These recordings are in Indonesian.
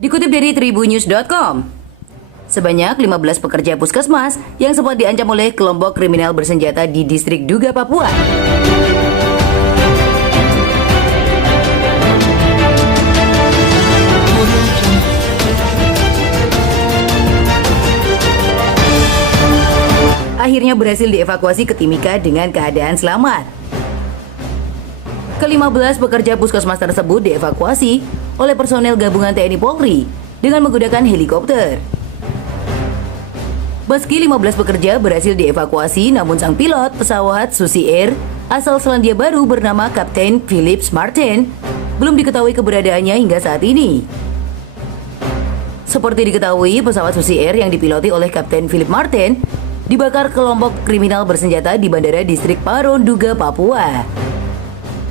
Dikutip dari tribunnews.com, sebanyak 15 pekerja puskesmas yang sempat diancam oleh kelompok kriminal bersenjata di distrik Duga, Papua. Akhirnya berhasil dievakuasi ke Timika dengan keadaan selamat. Ke-15 pekerja puskesmas tersebut dievakuasi oleh personel gabungan TNI Polri dengan menggunakan helikopter. Meski 15 pekerja berhasil dievakuasi, namun sang pilot pesawat Susi Air asal Selandia Baru bernama Kapten Philip Martin belum diketahui keberadaannya hingga saat ini. Seperti diketahui, pesawat Susi Air yang dipiloti oleh Kapten Philip Martin dibakar kelompok kriminal bersenjata di Bandara Distrik Paro, Duga, Papua.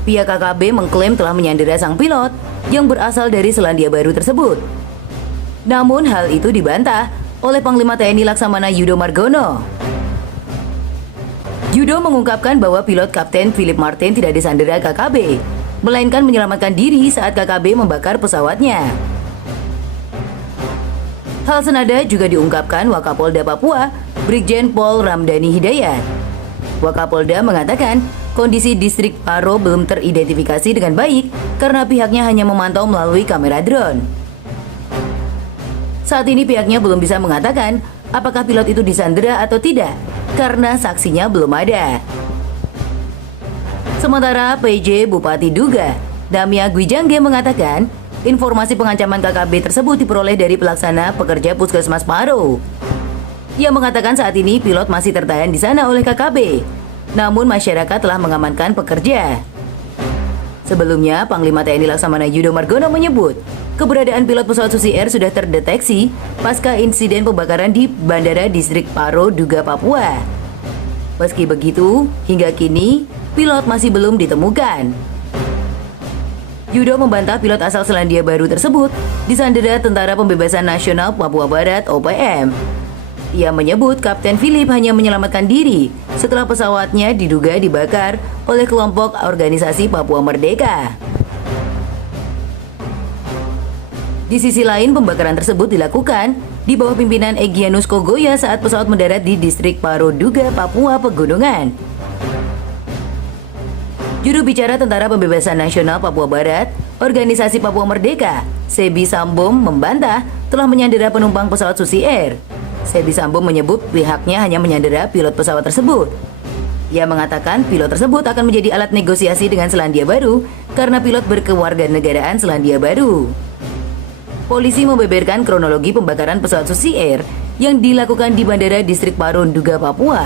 Pihak KKB mengklaim telah menyandera sang pilot yang berasal dari Selandia Baru tersebut. Namun hal itu dibantah oleh Panglima TNI Laksamana Yudo Margono. Yudo mengungkapkan bahwa pilot Kapten Philip Martin tidak disandera KKB, melainkan menyelamatkan diri saat KKB membakar pesawatnya. Hal senada juga diungkapkan Wakapolda Papua, Brigjen Pol Ramdhani Hidayat. Wakapolda mengatakan kondisi distrik Paro belum teridentifikasi dengan baik karena pihaknya hanya memantau melalui kamera drone. Saat ini pihaknya belum bisa mengatakan apakah pilot itu disandera atau tidak karena saksinya belum ada. Sementara PJ Bupati Duga, Damia Gwijangge mengatakan informasi pengancaman KKB tersebut diperoleh dari pelaksana pekerja Puskesmas Paro. Ia mengatakan saat ini pilot masih tertahan di sana oleh KKB, namun masyarakat telah mengamankan pekerja. Sebelumnya, Panglima TNI Laksamana Yudo Margono menyebut keberadaan pilot pesawat Susi Air sudah terdeteksi pasca insiden pembakaran di Bandara Distrik Paro, Duga, Papua. Meski begitu, hingga kini pilot masih belum ditemukan. Yudo membantah pilot asal Selandia Baru tersebut disandera Tentara Pembebasan Nasional Papua Barat (OPM). Ia menyebut Kapten Philip hanya menyelamatkan diri setelah pesawatnya diduga dibakar oleh kelompok organisasi Papua Merdeka. Di sisi lain, pembakaran tersebut dilakukan di bawah pimpinan Egyanus Kogoya saat pesawat mendarat di distrik Paro, Duga, Papua Pegunungan. Juru bicara Tentara Pembebasan Nasional Papua Barat, Organisasi Papua Merdeka, Sebi Sambom membantah telah menyandera penumpang pesawat Susi Air. Sebi Sambom menyebut pihaknya hanya menyandera pilot pesawat tersebut. Ia mengatakan pilot tersebut akan menjadi alat negosiasi dengan Selandia Baru karena pilot berkewarganegaraan Selandia Baru. Polisi membeberkan kronologi pembakaran pesawat Susi Air yang dilakukan di Bandara Distrik Paro, Duga, Papua.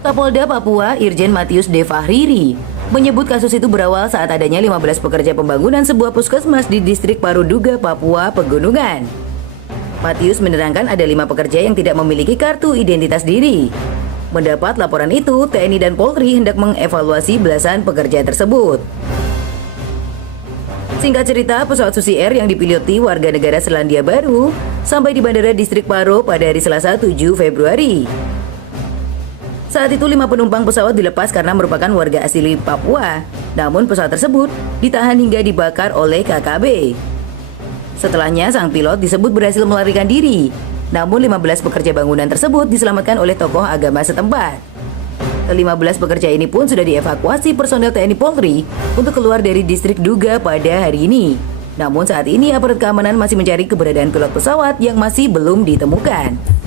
Kapolda Papua Irjen Matius De Fahriri menyebut kasus itu berawal saat adanya 15 pekerja pembangunan sebuah puskesmas di Distrik Paro, Duga, Papua Pegunungan. Matius menerangkan ada 5 pekerja yang tidak memiliki kartu identitas diri. Mendapat laporan itu, TNI dan Polri hendak mengevaluasi belasan pekerja tersebut. Singkat cerita, pesawat Susi Air yang dipiloti warga negara Selandia Baru sampai di Bandara Distrik Paro pada hari Selasa 7 Februari. Saat itu 5 penumpang pesawat dilepas karena merupakan warga asli Papua. Namun pesawat tersebut ditahan hingga dibakar oleh KKB. Setelahnya, sang pilot disebut berhasil melarikan diri. Namun 15 pekerja bangunan tersebut diselamatkan oleh tokoh agama setempat. Ke-15 pekerja ini pun sudah dievakuasi personel TNI Polri untuk keluar dari distrik Duga pada hari ini. Namun saat ini aparat keamanan masih mencari keberadaan pilot pesawat yang masih belum ditemukan.